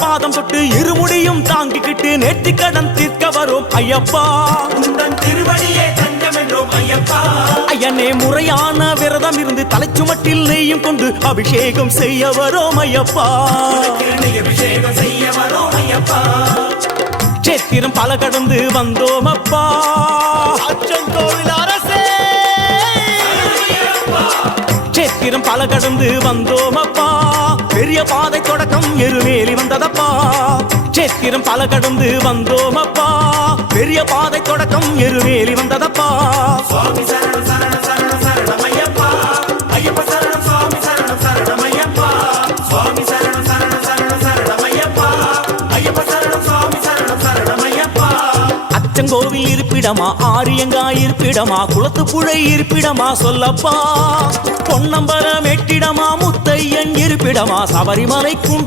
பாதம் தொட்டு இருமுடியும் தாங்கிக்கிட்டு நேர்த்தி கடன் தீர்க்க வரும் ஐயப்பா. உந்தன் திருவடியே தஞ்சம் என்றோம் ஐயப்பா. ஐயனே முறையான விரதம் இருந்து தலைச்சுமட்டில் நெய்யும் கொண்டு அபிஷேகம் செய்ய வரோம் ஐயப்பா. அபிஷேகம் செய்ய வரோம் ஐயப்பா. சேத்திரம் பல கடந்து வந்தோம் அப்பா. அச்சங்கோவில் அரசே சேத்திரம் பல கடந்து வந்தோம் அப்பா. பெரிய பாதை தொடக்கம் எருமேலி வந்ததப்பா. சேத்திரம் பல கடந்து வந்தோம் அப்பா. பெரிய பாதை தொடக்கம் எருமேலி வந்ததப்பா. சுவாமி சரணம் சரணம் சரணம் சரணம் ஐயப்பா. ஐயப்ப சரணம் சுவாமி சரணம் சரணம் ஐயப்பா. சுவாமி சரணம் சரணம் சரணம் சரணம் ஐயப்பா. ஐயப்ப சரணம் சுவாமி சரணம் சரணம் ஐயப்பா. அச்சங்கோவில் இருப்பிடமா, ஆரியங்காய் இருப்பிடமா, குளத்துப்புழை இருப்பிடமா சொல்லப்பா. பொன்னம்பலம் எட்டிடமா, முத்தையன் இருப்பிடமா, சபரிமலை குன்றி